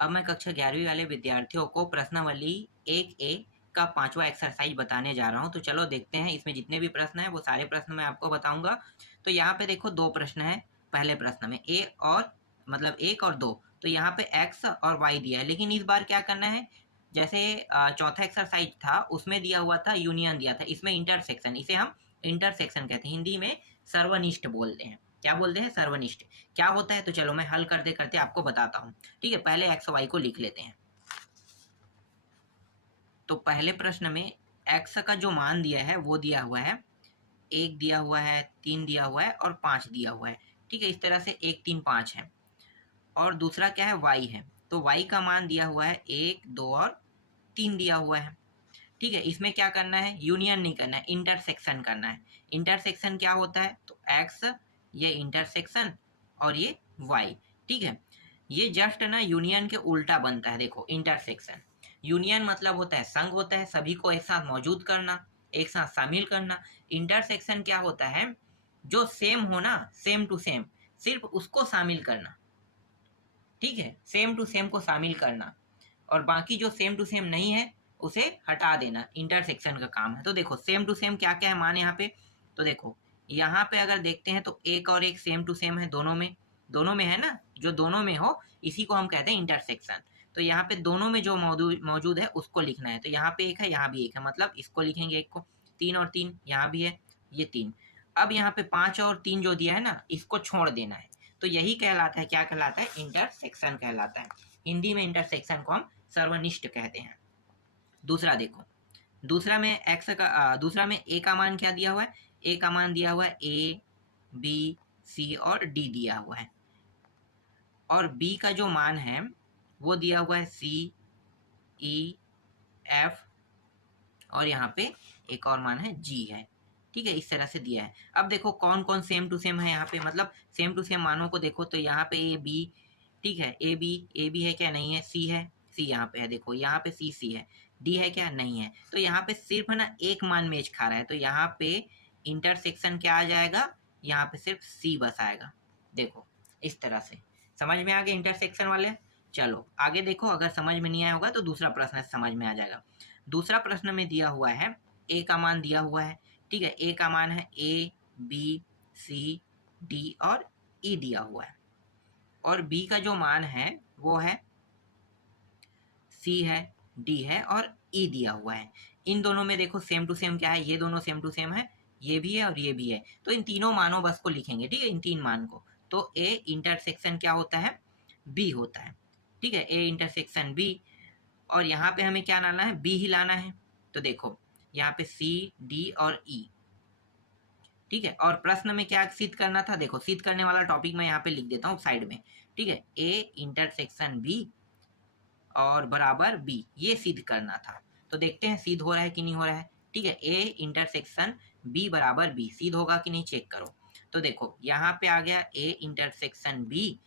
अब मैं कक्षा 11वीं वाले विद्यार्थियों को प्रश्नावली 1A का 5वां एक्सरसाइज बताने जा रहा हूँ। तो चलो देखते हैं, इसमें जितने भी प्रश्न हैं वो सारे प्रश्न मैं आपको बताऊंगा। तो यहाँ पे देखो 2 प्रश्न है। पहले प्रश्न में ए और मतलब 1 और 2, तो यहाँ पे एक्स और वाई दिया है, लेकिन इस बार क्या करना है, जैसे चौथा एक्सरसाइज था उसमें दिया हुआ था यूनियन दिया था, इसमें इंटरसेक्शन, इसे हम इंटरसेक्शन कहते हैं, हिंदी में सर्वनिष्ठ बोलते हैं। क्या बोलते हैं? सर्वनिष्ठ। क्या होता है? तो चलो मैं हल करते करते आपको बताता हूँ। ठीक है, पहले एक्स वाई को लिख लेते हैं। तो पहले प्रश्न में एक्स का जो मान दिया है वो दिया हुआ है, 1 दिया हुआ है, 3 दिया हुआ है और 5 दिया हुआ है। ठीक है, इस तरह से 1 3 5 है। और दूसरा क्या है? वाई है। तो वाई का मान दिया हुआ है 1 2 और 3 दिया हुआ है। ठीक है, इसमें क्या करना है? यूनियन नहीं करना है, इंटरसेक्शन करना है। इंटरसेक्शन क्या होता है? तो एक्स, ये इंटरसेक्शन और ये वाई। ठीक है, ये जस्ट ना यूनियन के उल्टा बनता है। देखो, इंटरसेक्शन, यूनियन मतलब होता है संग होता है, सभी को एक साथ मौजूद करना, एक साथ शामिल करना। इंटरसेक्शन क्या होता है? जो सेम हो ना, सेम टू सेम, सिर्फ उसको शामिल करना। ठीक है, सेम टू सेम को शामिल करना, और बाकी जो सेम टू सेम नहीं है उसे हटा देना, इंटरसेक्शन का काम है। तो देखो सेम टू सेम क्या क्या है मान यहाँ पे। तो देखो यहाँ पे अगर देखते हैं तो 1 और 1 सेम टू सेम है, दोनों में है ना, जो दोनों में हो इसी को हम कहते हैं इंटरसेक्शन। तो यहाँ पे दोनों में जो मौजूद है उसको लिखना है। तो यहाँ पे 1 है, यहाँ भी 1 है, मतलब इसको लिखेंगे 1 को। 3 और 3 यहाँ भी है, ये 3। अब यहाँ पे 5 और 3 जो दिया है ना, इसको छोड़ देना है। तो यही कहलाता है, क्या कहलाता है? इंटरसेक्शन कहलाता है। हिंदी में इंटरसेक्शन को हम सर्वनिष्ठ कहते हैं। दूसरा देखो, दूसरा में ए का मान क्या दिया हुआ है? ए का मान दिया हुआ है ए बी सी और डी दिया हुआ है, और बी का जो मान है वो दिया हुआ है सी ई एफ, और यहाँ पे एक और मान है जी है। ठीक है, इस तरह से दिया है। अब देखो कौन कौन सेम टू सेम है यहाँ पे, मतलब सेम टू सेम मानों को देखो। तो यहाँ पे ए बी, ठीक है, ए बी है क्या? नहीं है। सी है, सी यहाँ पे है, देखो यहाँ पे सी है। डी है क्या? नहीं है। तो यहाँ पे सिर्फ है ना एक मान मेच खा रहा है, तो यहाँ पे इंटरसेक्शन क्या आ जाएगा? यहाँ पे सिर्फ सी बस आएगा। देखो इस तरह से समझ में आ गया इंटरसेक्शन वाले। चलो आगे देखो, अगर समझ में नहीं आया होगा तो दूसरा प्रश्न समझ में आ जाएगा। दूसरा प्रश्न में दिया हुआ है ए का मान दिया हुआ है। ठीक है, ए का मान है ए बी सी डी और ई दिया हुआ है, और बी का जो मान है वो है सी है, डी है और ई दिया हुआ है। इन दोनों में देखो सेम टू सेम क्या है? ये दोनों सेम टू सेम है, ये भी है और ये भी है। तो इन तीनों मानों बस को लिखेंगे। ठीक है, इन 3 मान को। तो ए इंटरसेक्शन क्या होता है? बी होता है। ठीक है, ए इंटरसेक्शन बी, और यहाँ पे हमें क्या लाना है? बी ही लाना है। तो देखो यहाँ पे सी डी और ई। ठीक है, और प्रश्न में क्या सिद्ध करना था? देखो सिद्ध करने वाला टॉपिक मैं यहाँ पे लिख देता हूँ साइड में। ठीक है, ए इंटरसेक्शन बी और बराबर बी, ये सिद्ध करना था। तो देखते हैं सिद्ध हो रहा है कि नहीं हो रहा है। ठीक है, ए इंटरसेक्शन बी बराबर बी सिद्ध होगा कि नहीं, चेक करो। तो देखो यहाँ पे आ गया ए इंटरसेक्शन बी,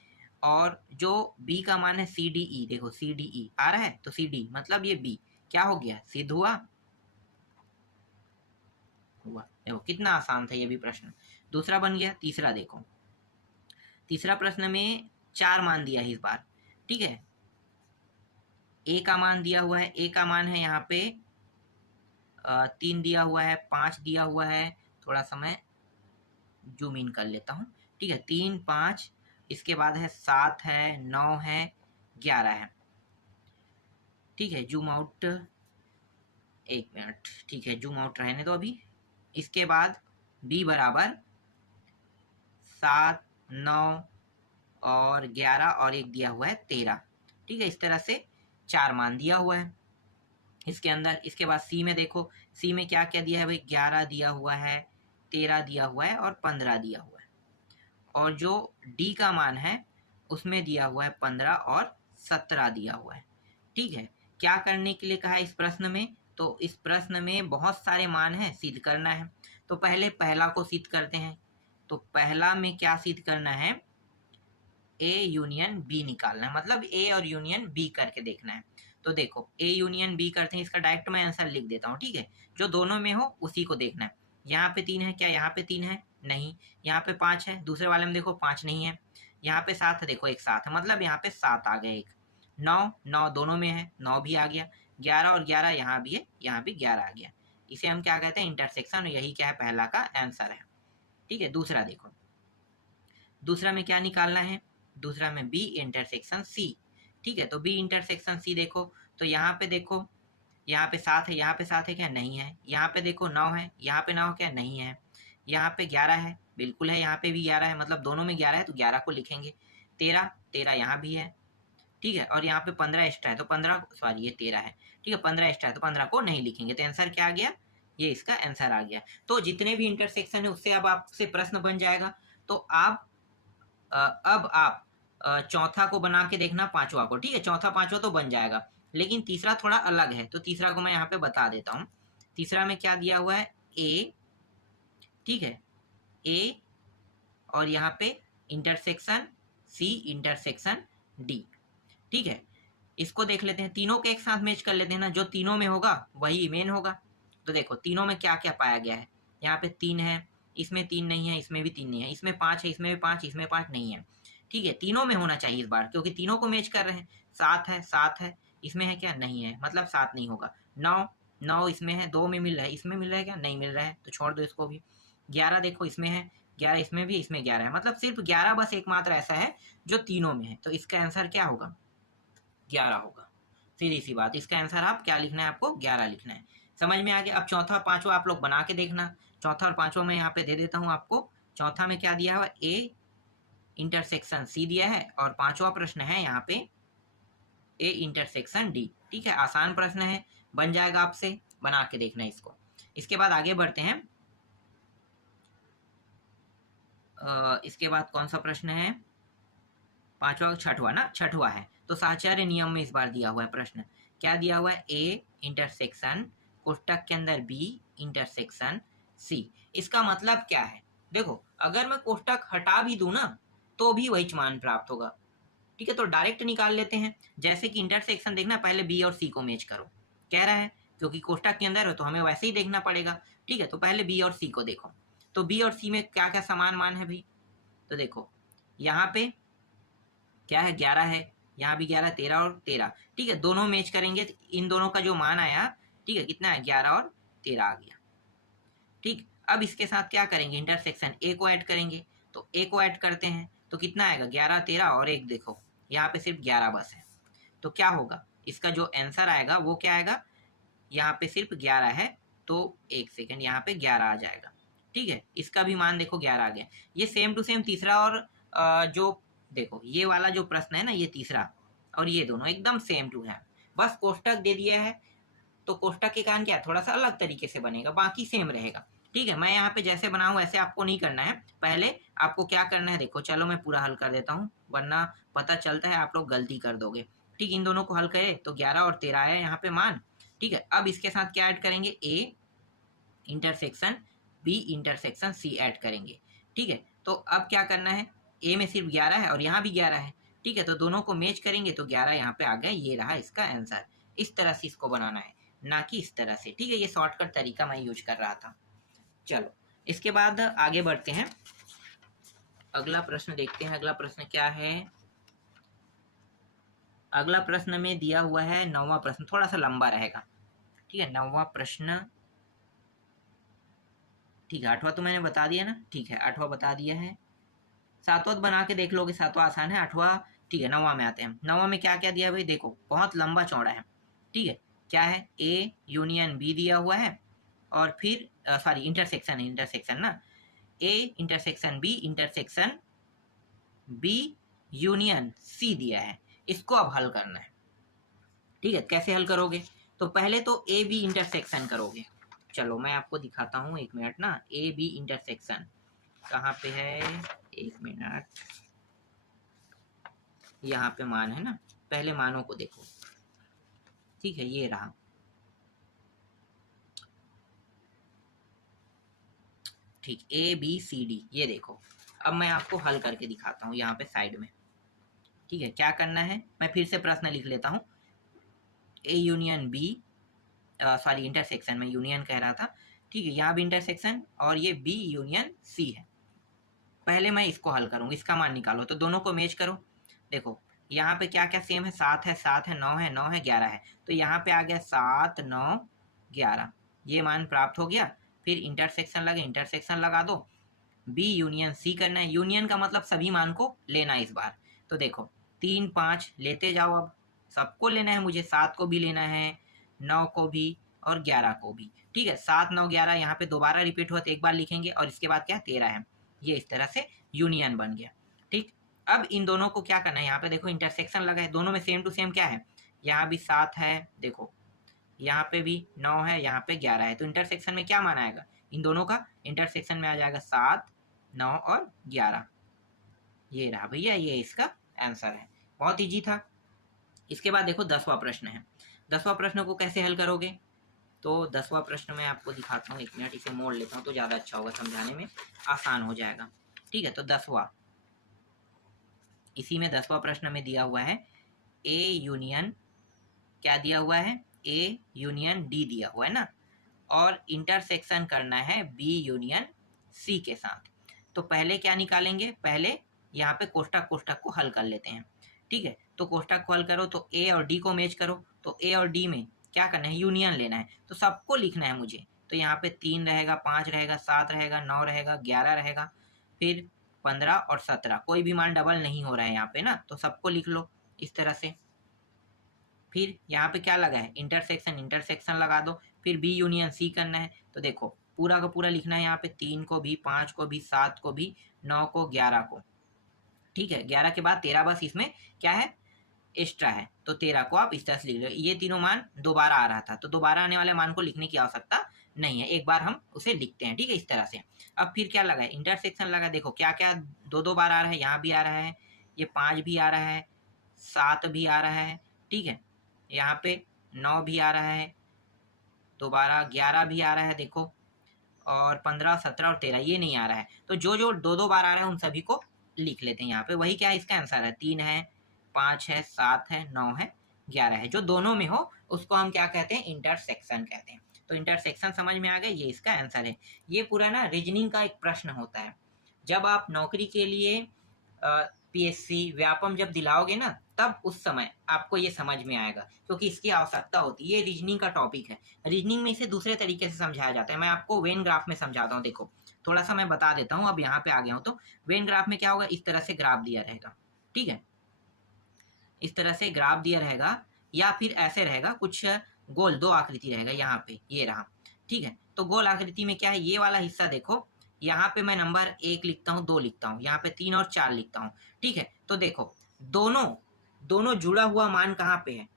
और जो बी का मान है सी डी ई, देखो सी डी ई आ रहा है, तो सी डी मतलब ये बी क्या हो गया? सिद्ध हुआ। देखो कितना आसान था ये भी प्रश्न। दूसरा बन गया। तीसरा देखो, तीसरा प्रश्न में 4 मान दिया है इस बार। ठीक है, ए का मान दिया हुआ है, ए का मान है यहाँ पे 3 दिया हुआ है, 5 दिया हुआ है। थोड़ा सा मैं जूम इन कर लेता हूँ। ठीक है, 3 5, इसके बाद है 7 है, 9 है, 11 है। ठीक है, जूम आउट, 1 मिनट। ठीक है, जूम आउट रहने दो अभी। इसके बाद बी बराबर 7 9 और 11 और एक दिया हुआ है 13। ठीक है, इस तरह से 4 मान दिया हुआ है इसके अंदर। इसके बाद सी में देखो, सी में क्या क्या दिया है भाई? 11 दिया हुआ है, 13 दिया हुआ है और 15 दिया हुआ है। और जो डी का मान है उसमें दिया हुआ है 15 और 17 दिया हुआ है। ठीक है, क्या करने के लिए कहा है इस प्रश्न में? तो इस प्रश्न में बहुत सारे मान हैं, सिद्ध करना है। तो पहले पहला को सिद्ध करते हैं। तो पहला में क्या सिद्ध करना है? ए यूनियन बी निकालना है, मतलब ए और यूनियन बी करके देखना है। तो देखो ए यूनियन बी करते हैं, इसका डायरेक्ट मैं आंसर लिख देता हूँ। ठीक है, जो दोनों में हो उसी को देखना है। यहाँ पे 3 है क्या? यहाँ पे 3 है नहीं। यहाँ पे 5 है, दूसरे वाले में देखो 5 नहीं है। यहाँ पे 7 है, देखो एक 7 है, मतलब यहाँ पे 7 आ गए एक। 9 9 दोनों में है, 9 भी आ गया, 11 और 11 यहाँ भी है, यहाँ भी 11 आ गया। इसे हम क्या कहते हैं, इंटरसेक्शन, और यही क्या है, पहला का आंसर है। ठीक है, दूसरा देखो, दूसरा में क्या निकालना है, दूसरा में बी इंटरसेक्शन सी। ठीक है, तो बी इंटरसेक्शन सी देखो, तो यहाँ पे देखो, यहाँ पे 7 है, यहाँ पे 7 है क्या, नहीं है। यहाँ पे देखो 9 है, यहाँ पे 9 क्या, नहीं है। यहाँ पे 11 है, बिल्कुल है, यहाँ पे भी 11 है, मतलब दोनों में 11 है तो 11 को लिखेंगे। 13 13 यहाँ भी है, ठीक है, और यहाँ पे 15 एक्स्ट्रा है तो 15, सॉरी ये 13 है, ठीक है, 15 एक्स्ट्रा है तो 15 को नहीं लिखेंगे, तो आंसर क्या आ गया, ये इसका आंसर आ गया। तो जितने भी इंटरसेक्शन है उससे अब आपसे प्रश्न बन जाएगा। तो आप अब आप चौथा को बना के देखना, पांचवा को, ठीक है, चौथा पांचवा तो बन जाएगा, लेकिन तीसरा थोड़ा अलग है, तो तीसरा को मैं यहाँ पे बता देता हूँ। तीसरा में क्या दिया हुआ है, ए, ठीक है, ए, और यहाँ पे इंटरसेक्शन सी इंटरसेक्शन डी। ठीक है, इसको देख लेते हैं, तीनों के एक साथ मैच कर लेते हैं ना, जो तीनों में होगा वही मेन होगा। तो देखो तीनों में क्या क्या पाया गया है, यहाँ पे 3 है, इसमें 3 नहीं है, इसमें भी 3 नहीं है, इसमें 5 है, इसमें भी 5, इसमें 5 नहीं है। ठीक है, तीनों में होना चाहिए इस बार, क्योंकि तीनों को मैच कर रहे हैं। 7 है, 7 है, इसमें है क्या, नहीं है, मतलब 7 नहीं होगा। 9 9 इसमें है, 2 में मिल रहा है, इसमें मिल रहा है क्या, नहीं मिल रहा है, तो छोड़ दो इसको भी। 11 देखो इसमें है, 11 इसमें भी, इसमें 11 है, मतलब सिर्फ 11 बस एकमात्र ऐसा है जो तीनों में है, तो इसका आंसर क्या होगा, 11 होगा। सीधी सी बात, इसका आंसर आप क्या लिखना है, आपको 11 लिखना है। समझ में आ गया। अब चौथा और पांचवा आप लोग बना के देखना। चौथा और पांचवा मैं यहाँ पे दे देता हूँ आपको। चौथा में क्या दिया हुआ, ए इंटरसेक्शन सी दिया है, और पांचवा प्रश्न है यहाँ पे ए इंटरसेक्शन डी। ठीक है, आसान प्रश्न है, बन जाएगा आपसे, बना के देखना इसको। इसके बाद आगे बढ़ते हैं। इसके बाद कौन सा प्रश्न है, पांचवा, छठवा ना, छठवा है। तो साहचर्य नियम में इस बार दिया हुआ है प्रश्न, क्या दिया हुआ है, ए इंटरसेक्शन कोष्टक के अंदर बी इंटरसेक्शन सी। इसका मतलब क्या है, देखो अगर मैं कोष्टक हटा भी दूं ना तो भी वही मान प्राप्त होगा। ठीक है, तो डायरेक्ट निकाल लेते हैं। जैसे कि इंटरसेक्शन देखना, पहले बी और सी को मैच करो, कह रहा है, क्योंकि कोष्टक के अंदर है तो हमें वैसे ही देखना पड़ेगा। ठीक है, तो पहले बी और सी को देखो, तो बी और सी में क्या क्या समान मान है भाई, तो देखो यहाँ पे क्या है, 11 है, यहाँ भी 11, 13 और 13। ठीक है, दोनों मैच करेंगे तो इन दोनों का जो मान आया, ठीक है, कितना है, 11 और 13 आ गया। ठीक, अब इसके साथ क्या करेंगे, इंटरसेक्शन ए को ऐड करेंगे, तो ए को ऐड करते हैं तो कितना आएगा, 11 13 और एक, देखो यहाँ पे सिर्फ 11 बस है, तो क्या होगा, इसका जो आंसर आएगा वो क्या आएगा, यहाँ पे सिर्फ 11 है, तो एक सेकेंड, यहाँ पे 11 आ जाएगा। ठीक है, इसका भी मान देखो 11 आ गया। ये सेम टू सेम तीसरा और जो देखो ये वाला जो प्रश्न है ना, ये तीसरा और ये दोनों एकदम सेम टू है, बस कोष्टक दे दिया है, तो कोष्टक के कारण क्या थोड़ा सा अलग तरीके से बनेगा, बाकी सेम रहेगा। ठीक है, मैं यहाँ पे जैसे बनाऊँ ऐसे आपको नहीं करना है, पहले आपको क्या करना है, देखो चलो मैं पूरा हल कर देता हूँ, वरना पता चलता है आप लोग गलती कर दोगे। ठीक, इन दोनों को हल करें तो 11 और 13 आया यहाँ पे मान। ठीक है, अब इसके साथ क्या ऐड करेंगे, A intersection B intersection C add करेंगे। ठीक है, तो अब क्या करना है, ए में सिर्फ 11 है और यहाँ भी 11 है। ठीक है, तो दोनों को मैच करेंगे तो 11 यहाँ पे आ गया, ये रहा इसका आंसर। इस तरह से इसको बनाना है, ना कि इस तरह से। ठीक है, ये शॉर्टकट तरीका मैं यूज कर रहा था। चलो इसके बाद आगे बढ़ते हैं, अगला प्रश्न देखते हैं। अगला प्रश्न क्या है, अगला प्रश्न में दिया हुआ है 9वां प्रश्न, थोड़ा सा लंबा रहेगा। ठीक है, 9वां प्रश्न, ठीक है, 8वां तो मैंने बता दिया ना, ठीक है 8वां बता दिया है। 7वां बना के देख लोगे, 7वां आसान है, 8वां ठीक है। 9वां में आते हैं। 9वां में क्या क्या दिया भाई, देखो बहुत लंबा चौड़ा है। ठीक है, क्या है, ए यूनियन बी दिया हुआ है, और फिर सॉरी इंटरसेक्शन है, इंटरसेक्शन ना, A intersection B union C दिया है। इसको अब हल करना है। ठीक है, कैसे हल करोगे, तो पहले तो ए बी इंटरसेक्शन करोगे। चलो मैं आपको दिखाता हूँ, एक मिनट ना, ए बी इंटरसेक्शन कहाँ पे है, एक मिनट, यहाँ पे मान है ना, पहले मानों को देखो। ठीक है, ये रहा, ठीक, ए बी सी डी, ये देखो। अब मैं आपको हल करके दिखाता हूँ यहाँ पे साइड में। ठीक है, क्या करना है, मैं फिर से प्रश्न लिख लेता हूँ, A union B, sorry intersection में यूनियन कह रहा था। ठीक है, यहाँ भी इंटरसेक्शन और ये बी यूनियन सी है। पहले मैं इसको हल करूँगा, इसका मान निकालो, तो दोनों को मैच करो। देखो यहाँ पे क्या क्या सेम है, 7 है, 7 है, 9 है, 9 है, 11 है, तो यहाँ पे आ गया 7 9 11, ये मान प्राप्त हो गया। फिर इंटरसेक्शन लगे, इंटरसेक्शन लगा दो, बी यूनियन सी करना है। यूनियन का मतलब सभी मान को लेना है इस बार। तो देखो 3 5 लेते जाओ, अब सबको लेना है मुझे, 7 को भी लेना है, 9 को भी और 11 को भी। ठीक है, 7 9 11 यहाँ पे दोबारा रिपीट हुआ तो एक बार लिखेंगे, और इसके बाद क्या 13 है। ये इस तरह से यूनियन बन गया। ठीक, अब इन दोनों को क्या करना है, यहाँ पे देखो इंटरसेक्शन लगा है, दोनों में सेम टू सेम क्या है, यहाँ भी 7 है, देखो यहाँ पे भी 9 है, यहाँ पे 11 है, तो इंटरसेक्शन में क्या मान आएगा, इन दोनों का इंटरसेक्शन में आ जाएगा 7 9 और 11। ये रहा भैया, ये इसका आंसर है। बहुत इजी था। इसके बाद देखो 10वां प्रश्न है। 10वां प्रश्न को कैसे हल करोगे, तो 10वां प्रश्न मैं आपको दिखाता हूँ, 1 मिनट इसे मोड़ लेता हूँ तो ज़्यादा अच्छा होगा, समझाने में आसान हो जाएगा। ठीक है, तो 10वां, इसी में 10वां प्रश्न में दिया हुआ है ए यूनियन, क्या दिया हुआ है, ए यूनियन डी दिया हुआ है ना, और इंटरसेक्शन करना है बी यूनियन सी के साथ। तो पहले क्या निकालेंगे, पहले यहाँ पे कोष्ठक कोष्ठक को हल कर लेते हैं। ठीक है, तो कोष्ठक को हल करो तो ए और डी को मैच करो, तो ए और डी में क्या करना है, यूनियन लेना है, तो सबको लिखना है मुझे। तो यहाँ पे 3 रहेगा, 5 रहेगा, 7 रहेगा, 9 रहेगा, 11 रहेगा, फिर 15 और 17, कोई भी मान डबल नहीं हो रहा है यहाँ पे ना, तो सबको लिख लो इस तरह से। फिर यहाँ पे क्या लगा है, इंटरसेक्शन, इंटरसेक्शन लगा दो, फिर बी यूनियन सी करना है। तो देखो पूरा का पूरा लिखना है, यहाँ पे 3 को भी, 5 को भी, 7 को भी, 9 को, 11 को। ठीक है, 11 के बाद 13 बस इसमें क्या है, एक्स्ट्रा है, तो 13 को आप इस तरह से लिख लो। ये तीनों मान दोबारा आ रहा था, तो दोबारा आने वाले मान को लिखने की आवश्यकता नहीं है, एक बार हम उसे लिखते हैं। ठीक है, इस तरह से। अब फिर क्या लगा है, इंटरसेक्शन लगा, देखो क्या क्या 2 बार आ रहा है, यहाँ भी आ रहा है, ये 5 भी आ रहा है, 7 भी आ रहा है, ठीक है, यहाँ पे 9 भी आ रहा है, दोबारा 11 भी आ रहा है, देखो, और 15 17 और 13 ये नहीं आ रहा है। तो जो जो 2 बार आ रहा है उन सभी को लिख लेते हैं यहाँ पे। वही क्या है, इसका आंसर है, 3 है, 5 है, 7 है, 9 है, 11 है, जो दोनों में हो उसको हम क्या कहते हैं, इंटरसेक्शन कहते हैं। तो इंटरसेक्शन समझ में आ गया, ये इसका आंसर है। ये पूरा ना रीजनिंग का एक प्रश्न होता है, जब आप नौकरी के लिए पीएससी व्यापम जब दिलाओगे ना, तब उस समय आपको ये समझ में आएगा, क्योंकि इसकी आवश्यकता होती है। ये रीजनिंग का टॉपिक है। रीजनिंग में इसे दूसरे तरीके से समझाया जाता है, मैं आपको वेन ग्राफ में समझाता हूँ। देखो थोड़ा सा मैं बता देता हूँ, अब यहाँ पे आ गया हूँ। तो वेन ग्राफ में क्या होगा, इस तरह से ग्राफ दिया रहेगा, ठीक है, इस तरह से ग्राफ दिया रहेगा, या फिर ऐसे रहेगा, कुछ गोल 2 आकृति रहेगा, यहाँ पे ये रहा। ठीक है, तो गोल आकृति में क्या है, ये वाला हिस्सा देखो, यहाँ पे मैं नंबर 1 लिखता हूँ, 2 लिखता हूँ, यहाँ पे 3 और 4 लिखता हूँ। ठीक है, तो देखो दोनों दोनों जुड़ा हुआ मान कहाँ पे है,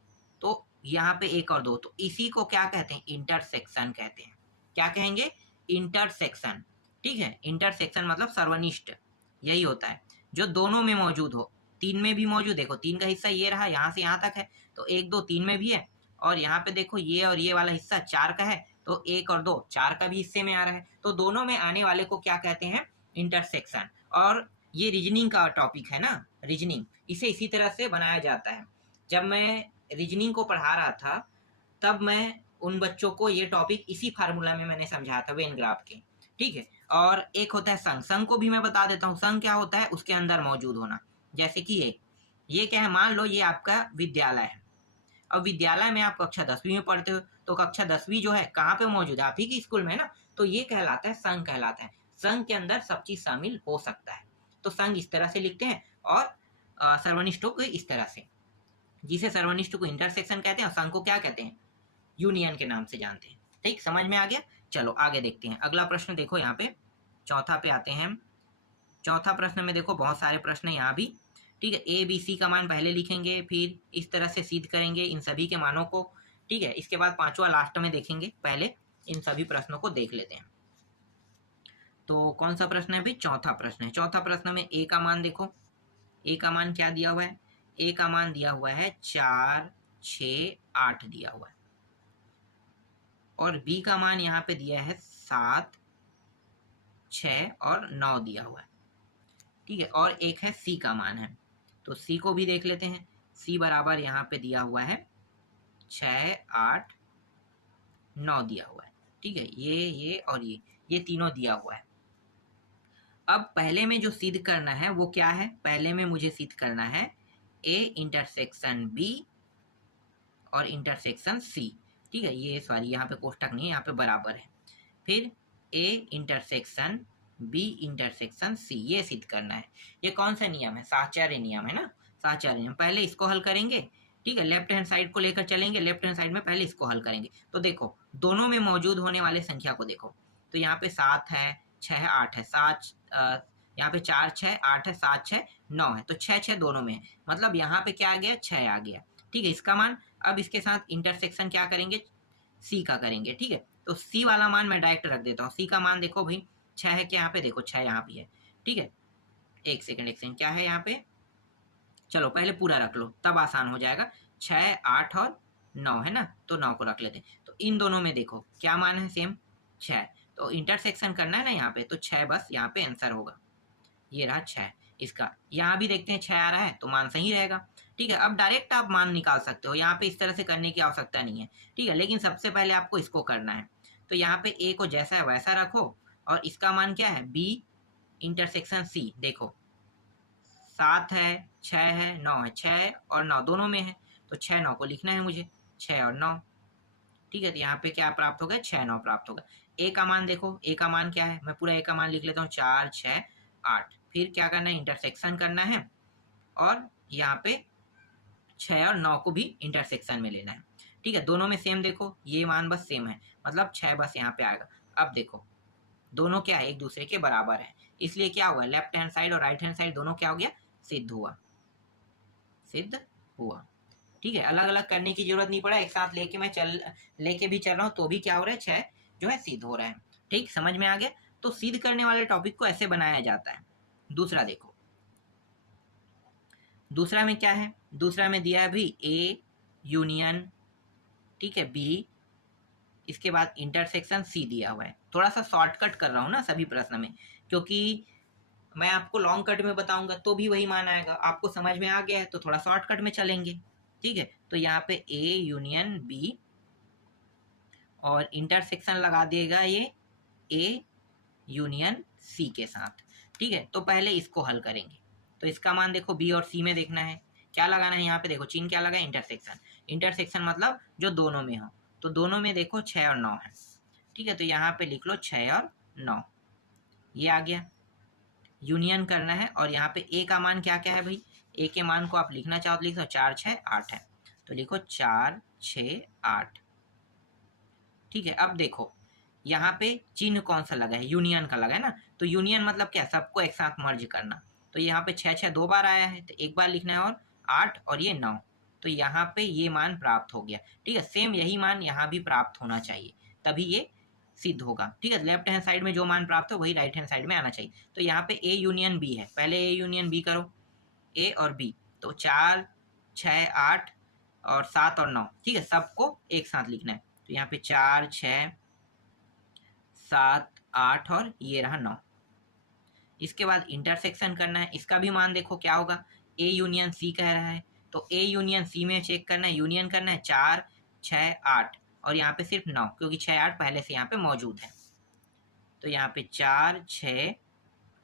तो यहाँ पे 1 और 2, तो इसी को क्या कहते हैं, इंटरसेक्शन कहते हैं। क्या कहेंगे, इंटरसेक्शन। ठीक है, इंटरसेक्शन मतलब सर्वनिष्ठ, यही होता है जो दोनों में मौजूद हो। 3 में भी मौजूद, देखो 3 का हिस्सा ये रहा, यहाँ से यहाँ तक है, तो 1 2 3 में भी है, और यहाँ पे देखो ये और ये वाला हिस्सा 4 का है, तो 1 और 2 4 का भी हिस्से में आ रहा है, तो दोनों में आने वाले को क्या कहते हैं, इंटरसेक्शन। और ये रीजनिंग का टॉपिक है ना, रीजनिंग, इसे इसी तरह से बनाया जाता है। जब मैं रीजनिंग को पढ़ा रहा था, तब मैं उन बच्चों को ये टॉपिक इसी फार्मूला में मैंने समझाया था, वेन ग्राफ के। ठीक है, और एक होता है संघ। संघ को भी मैं बता देता हूँ। संघ क्या होता है, उसके अंदर मौजूद होना। जैसे कि ये क्या है, मान लो ये आपका विद्यालय है। अब विद्यालय में आप कक्षा 10वीं में पढ़ते हो, तो कक्षा 10वीं जो है कहाँ पे मौजूद है, आप ही की स्कूल में है ना, तो ये कहलाता है संघ कहलाता है। संघ के अंदर सब चीज शामिल हो सकता है, तो संघ इस तरह से लिखते हैं, और सर्वनिष्ठों को इस तरह से, जिसे सर्वनिष्ठ को इंटरसेक्शन कहते हैं और संघ को क्या कहते हैं, यूनियन के नाम से जानते हैं। ठीक, समझ में आ गया। चलो आगे देखते हैं। अगला प्रश्न देखो, यहाँ पे चौथा पे आते हैं। चौथा प्रश्न में देखो बहुत सारे प्रश्न है यहाँ भी। ठीक है, ए बी सी का मान पहले लिखेंगे, फिर इस तरह से सिद्ध करेंगे इन सभी के मानों को। ठीक है, इसके बाद 5वां लास्ट में देखेंगे, पहले इन सभी प्रश्नों को देख लेते हैं। तो कौन सा प्रश्न है भाई, चौथा प्रश्न है। चौथा प्रश्न में ए का मान देखो, ए का मान क्या दिया हुआ है, ए का मान दिया हुआ है 4 6 8 दिया हुआ है, और बी का मान यहाँ पे दिया है 7 6 और 9 दिया हुआ है। ठीक है, और एक है सी का मान है, तो सी को भी देख लेते हैं। सी बराबर यहाँ पे दिया हुआ है 6 8 9 दिया हुआ है। ठीक है, ये और ये तीनों दिया हुआ है। अब पहले में जो सिद्ध करना है वो क्या है, पहले में मुझे सिद्ध करना है ए इंटरसेक्शन बी और इंटरसेक्शन सी। ठीक है, ये सॉरी यहाँ पे कोष्टक नहीं है, यहाँ पे बराबर है। फिर A intersection B intersection C, ये सिद्ध करना है। ये कौन सा नियम है? साहचर्य नियम है ना, साहचर्य नियम। पहले इसको हल करेंगे, ठीक है, लेफ्ट हैंड साइड को लेकर चलेंगे, लेफ्ट हैंड साइड में पहले इसको हल करेंगे। तो देखो दोनों में मौजूद होने वाले संख्या को देखो, तो यहाँ पे 7 है, 6 है, 8 है, 7 यहाँ पे 4 6 8 है, 7 6 9 है, तो 6 6 दोनों में है, मतलब यहाँ पे क्या आ गया? 6 आ गया। ठीक है, इसका मान अब इसके साथ इंटरसेक्शन क्या करेंगे? सी का करेंगे। ठीक है, तो सी वाला मान मैं डायरेक्ट रख देता हूँ। सी का मान देखो भाई 6 है, क्या यहाँ पे देखो 6 यहाँ पे है। ठीक है, एक सेकंड क्या है यहाँ पे, चलो पहले पूरा रख लो तब आसान हो जाएगा। 6 8 और 9 है ना, तो 9 को रख लेते हैं। तो इन दोनों में देखो क्या मान है? सेम 6। तो इंटरसेक्शन करना है ना यहाँ पे, तो 6 बस यहाँ पे आंसर होगा। ये रहा 6। इसका यहाँ भी देखते हैं 6 आ रहा है तो मान सही रहेगा। ठीक है, अब डायरेक्ट आप मान निकाल सकते हो, यहाँ पे इस तरह से करने की आवश्यकता नहीं है। ठीक है, लेकिन सबसे पहले आपको इसको करना है। तो यहाँ पे ए को जैसा है वैसा रखो, और इसका मान क्या है? B intersection C. देखो 7 है, 6 है, 9 है, 6 और 9 दोनों में है, तो 6 9 को लिखना है मुझे, 6 और 9। ठीक है, तो यहाँ पे क्या प्राप्त होगा? 6 9 प्राप्त होगा। ए का मान देखो, ए का मान क्या है? मैं पूरा ए का मान लिख लेता हूँ, 4 6 8। फिर क्या करना है? इंटरसेक्शन करना है, और यहाँ पे 6 और 9 को भी इंटरसेक्शन में लेना है। ठीक है, दोनों में सेम देखो, ये मान बस सेम है, मतलब 6 बस यहाँ पे आएगा। अब देखो दोनों क्या है? एक दूसरे के बराबर है, इसलिए क्या हुआ? लेफ्ट हैंड साइड और राइट हैंड साइड दोनों क्या हो गया? सिद्ध हुआ, सिद्ध हुआ। ठीक है, अलग अलग करने की जरूरत नहीं पड़ा, एक साथ लेके मैं लेके भी चल रहा हूँ तो भी क्या हो रहा है? 6 जो है सिद्ध हो रहा है। ठीक, समझ में आ गया? तो सिद्ध करने वाले टॉपिक को ऐसे बनाया जाता है। दूसरा देखो, दूसरा में क्या है? दूसरा में दिया है भी ए यूनियन, ठीक है, बी, इसके बाद इंटरसेक्शन सी दिया हुआ है। थोड़ा सा शॉर्टकट कर रहा हूँ ना सभी प्रश्न में, क्योंकि मैं आपको लॉन्ग कट में बताऊंगा तो भी वही मान आएगा। आपको समझ में आ गया है तो थोड़ा शॉर्टकट में चलेंगे। ठीक है, तो यहाँ पे ए यूनियन बी और इंटरसेक्शन लगा देगा ये ए यूनियन सी के साथ। ठीक है, तो पहले इसको हल करेंगे। तो इसका मान देखो बी और सी में देखना है, क्या लगाना है? यहाँ पे देखो चिन्ह क्या लगा? इंटरसेक्शन। इंटरसेक्शन मतलब जो दोनों में हो, तो दोनों में देखो 6 और 9 है। ठीक है, तो यहाँ पे लिख लो 6 और 9, ये आ गया। यूनियन करना है, और यहाँ पे ए का मान क्या क्या है भाई? ए के मान को आप लिखना चाहो तो लिख दो, 4 6 8 है, तो लिखो 4 6 8। ठीक है, अब देखो यहाँ पे चिन्ह कौन सा लगा है? यूनियन का लगा है ना, तो यूनियन मतलब क्या? सबको एक साथ मर्ज करना। तो यहाँ पे 6 6 दो बार आया है, तो एक बार लिखना है, और 8 और ये 9, तो यहाँ पे ये मान प्राप्त हो गया। ठीक है, सेम यही मान यहाँ भी प्राप्त होना चाहिए, तभी ये सिद्ध होगा। ठीक है, लेफ्ट हैंड साइड में जो मान प्राप्त हो वही राइट हैंड साइड में आना चाहिए। तो यहाँ पे ए यूनियन बी है, पहले ए यूनियन बी करो, ए और बी, तो 4 6 8 और 7 और 9। ठीक है, सबको एक साथ लिखना है, तो यहाँ पे 4 6 7 8 और ये रहा 9। इसके बाद इंटरसेक्शन करना है, इसका भी मान देखो क्या होगा? ए यूनियन सी कह रहा है, तो ए यूनियन सी में चेक करना है, यूनियन करना है 4 6 8, और यहाँ पे सिर्फ 9, क्योंकि 6 8 पहले से यहाँ पे मौजूद है। तो यहाँ पे 4 6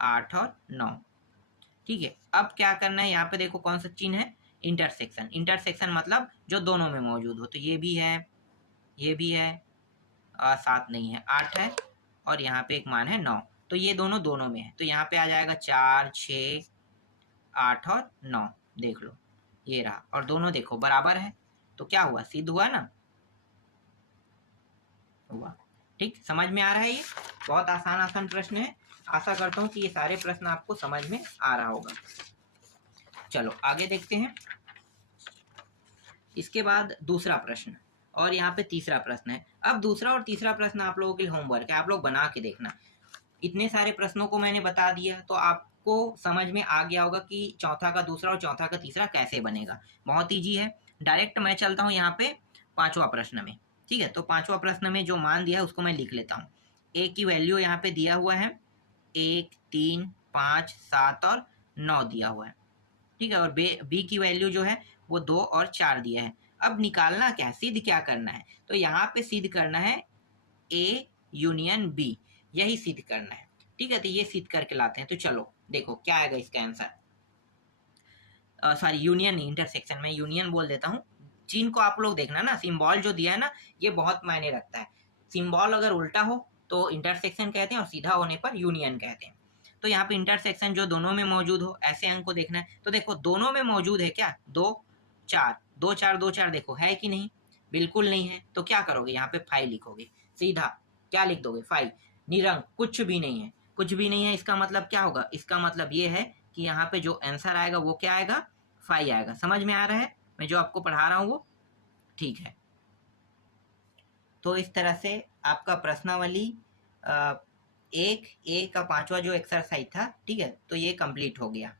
8 और 9। ठीक है, अब क्या करना है? यहाँ पे देखो कौन सा चिन्ह है? इंटरसेक्शन। इंटरसेक्शन मतलब जो दोनों में मौजूद हो, तो ये भी है, ये भी है, 7 नहीं है, 8 है, और यहाँ पे एक मान है 9, तो ये दोनों दोनों में है, तो यहाँ पे आ जाएगा 4 6 8 और 9। देख लो ये रहा, और दोनों देखो बराबर है, तो क्या हुआ? सिद्ध हुआ ना, हुआ। ठीक, समझ में आ रहा है? ये बहुत आसान आसान प्रश्न है, आशा करता हूँ कि ये सारे प्रश्न आपको समझ में आ रहा होगा। चलो आगे देखते हैं। इसके बाद दूसरा प्रश्न, और यहाँ पे तीसरा प्रश्न है। अब दूसरा और तीसरा प्रश्न आप लोगों के लिए होमवर्क है, आप लोग बना के देखना। इतने सारे प्रश्नों को मैंने बता दिया, तो आपको समझ में आ गया होगा कि चौथा का दूसरा और चौथा का तीसरा कैसे बनेगा। बहुत ईजी है, डायरेक्ट मैं चलता हूँ यहाँ पे पांचवा प्रश्न में। ठीक है, तो पांचवा प्रश्न में जो मान दिया है उसको मैं लिख लेता हूँ। ए की वैल्यू यहाँ पे दिया हुआ है 1 3 5 7 और 9 दिया हुआ है। ठीक है, और बी की वैल्यू जो है वो 2 और 4 दिया है। अब निकालना क्या है? सिद्ध क्या करना है? तो यहाँ पे सिद्ध करना है ए यूनियन बी, यही सिद्ध करना है। ठीक है, तो ये सिद्ध करके लाते हैं। तो चलो देखो क्या आएगा इसका आंसर। सॉरी यूनियन नहीं, इंटरसेक्शन, मैं यूनियन बोल देता हूँ। चिन्ह को आप लोग देखना ना, सिंबल जो दिया है ना ये बहुत मायने रखता है। सिंबल अगर उल्टा हो तो इंटरसेक्शन कहते हैं और सीधा होने पर यूनियन कहते हैं। तो यहाँ पे इंटरसेक्शन जो दोनों में मौजूद हो ऐसे अंक को देखना है। तो देखो दोनों में मौजूद है क्या, 2 4, 2 4 2 4 देखो है कि नहीं, बिल्कुल नहीं है। तो क्या करोगे, यहाँ पे 5 लिखोगे, सीधा क्या लिख दोगे 5, निरंक कुछ भी नहीं है, कुछ भी नहीं है। इसका मतलब क्या होगा, इसका मतलब ये है कि यहाँ पे जो आंसर आएगा वो क्या आएगा, 5 आएगा। समझ में आ रहा है मैं जो आपको पढ़ा रहा हूँ वो, ठीक है। तो इस तरह से आपका प्रश्नावली 1 A का 5वां जो एक्सरसाइज था, ठीक है, तो ये कंप्लीट हो गया।